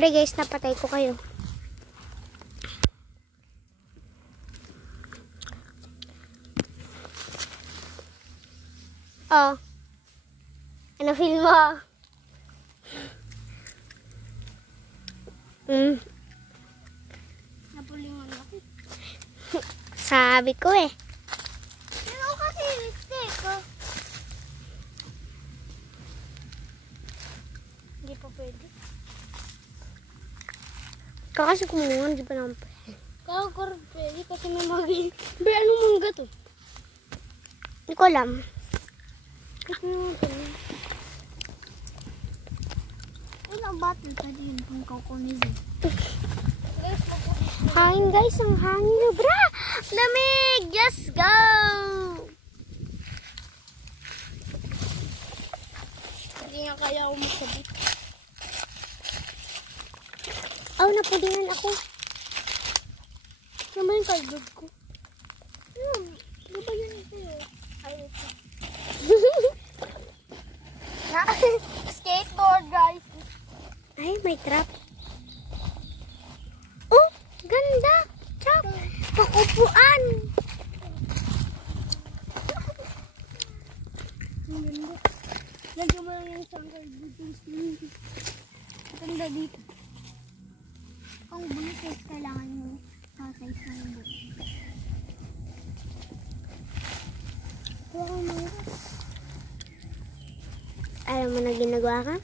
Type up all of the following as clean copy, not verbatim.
Sorry guys, napatay ko kayo. Oh. Ano feel mo? Napulingan ako. Sabi ko eh. Pero kasi lipstick ko. Hindi pa pwede. Kasi kumuha, di ba naman pwede? Kakor pwede kasi may magi. Be, anong mangga to? Hindi ko alam. Ito naman ito. Ayun ang battle pa din kung kakunizin. Hangin guys, ang hangin. Bra! Lamig! Just go! Hindi nga kaya ako masabit. Oh, napudingan ako. Naman yung cardboard ko. Di ba yun ito yun? Ay, ito. Skateboard, guys. Ay, may trap. Oh, ganda. Trap. Pakupuan. Ang ganda. Lagyan mo lang yung isang cardboard. Ganda dito. Ang bulis, kailangan mo sa isang book. Wow, mga. Alam mo na ginagawa ka?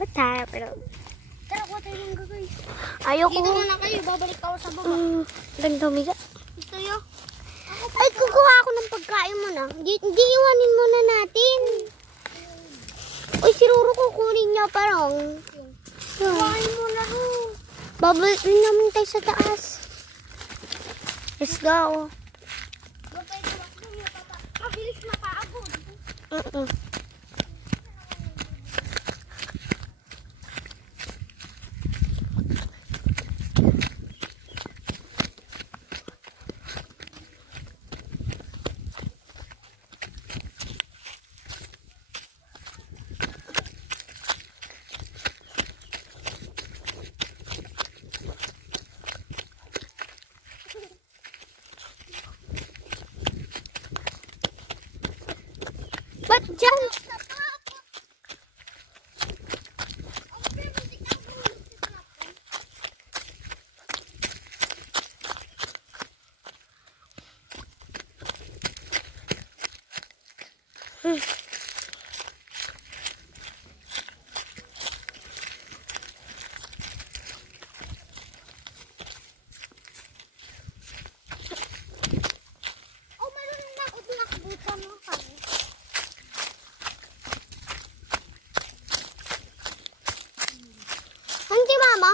Ba't tayo? Pero Tara, kuha tayo ng gagay. ayoko. Dito na lang kayo, babalik ako sa baba. Ganda umiga. Gusto nyo? Ay, kukuha ako ng pagkain mo na. Hindi iwanin muna natin. Uy, si Ruro kukunin niya parang. Kuhain mo na ho. Babalik rin naman tayo sa taas. Let's go. Huwag kayo tumakbo niya, papa. Mabilis mapaabot. Ba't dyan? Oh, marunong na ako tinakbutan mo kami. Hindi, mama.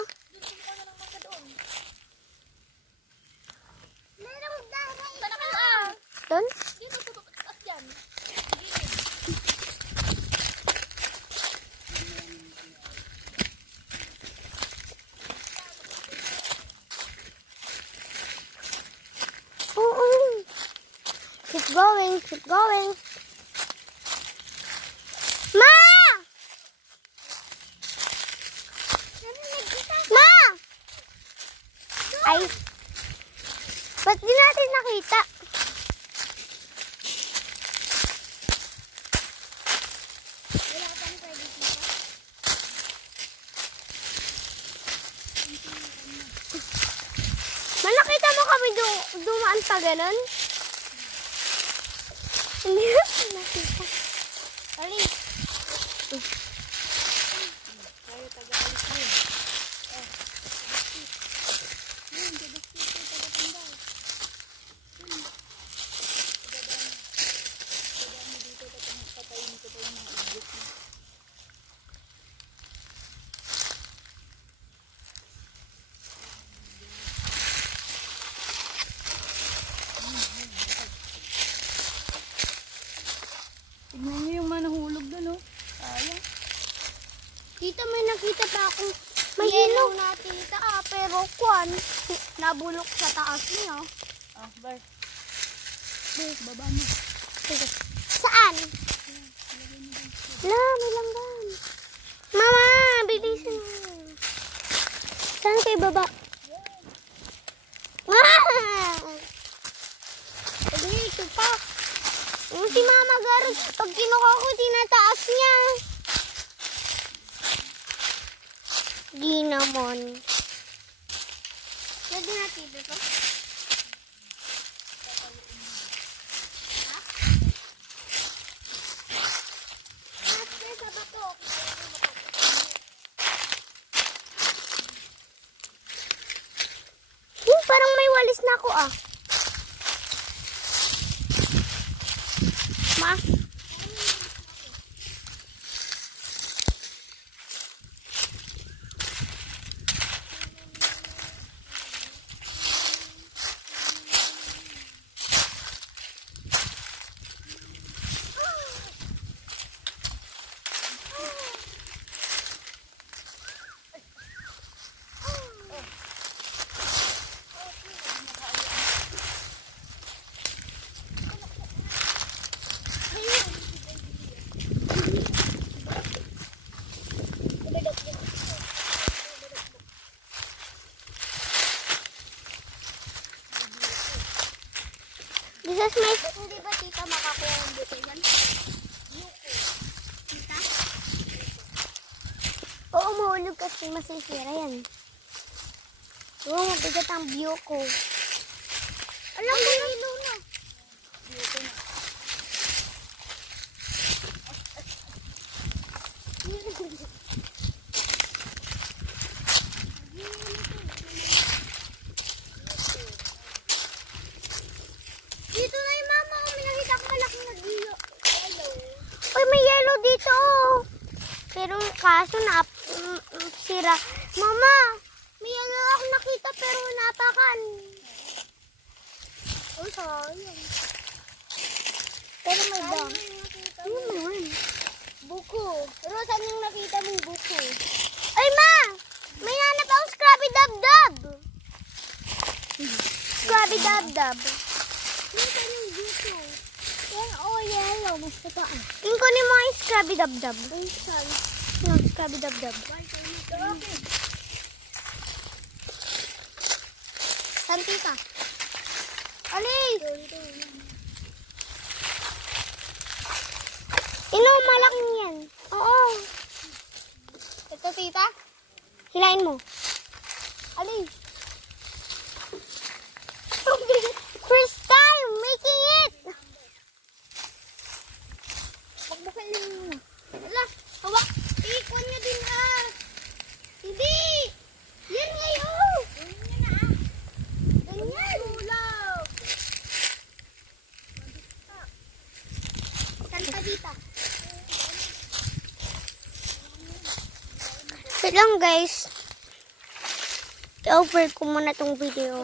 Merong daray. Sana kayo Doon? Dito, tutukas dyan. Oo. Keep going, keep going. Ma! Ma! Ay. Ba't di natin nakita? Wala pang pwede dito. Nakita mo kami dumaan pa ganun? Hindi natin nakita. Ali. Tayo taga-alis mo. Tignan nyo yung manahulog dun, oh. Sayang. Dito may nakita pa akong May may ilaw ilog. natin ita, pero kwan, nabulok sa taas niya. Bar. Baba mo. Sige. Saan? La, may langgam. Mama, bilisan mo. baba. Dito pa. Si Mama Garot, pag kinuha ko, tinataas niya. Di naman. Pwede natin dito. Parang may walis na ako ah. Ma. This is my... Hindi ba tita makakuha ng buto yan? Tita? Oo, mahulog kasi masisira yan. Oo, mabigat ang view ko. Alam mo, ilaw na. Dito na yung mama ko. May nakita ko malaking nag-iyo. Uy, may yellow dito. Pero kaso sira. Mama, may yellow ako nakita pero napakan. Oh, sayang. Pero may dam. Ano naman? Buko. Pero saan yung nakita mong buko? Ay, Ma! May hanap akong Scrubby Dub-Dub. Scrubby Dub-Dub. Saan yung buko? Yan, oh, yellow. Mas tataan. Yung kunin mo yung Scrubby Dub-Dub. Ay, saan? Yung Scrubby Dub-Dub. Saan, tita? Alis! Malaking yan. Oo. Ito, tita? Hilain mo. Alis. First time making it! Pagbukan lang mo. Wala, hawak. Ikon niya din ah. Hindi. Yan ngayon. Ganyan na ah. Ganyan. Ulaw. Saan pa dito? Wait lang guys. I-over ko muna tong video.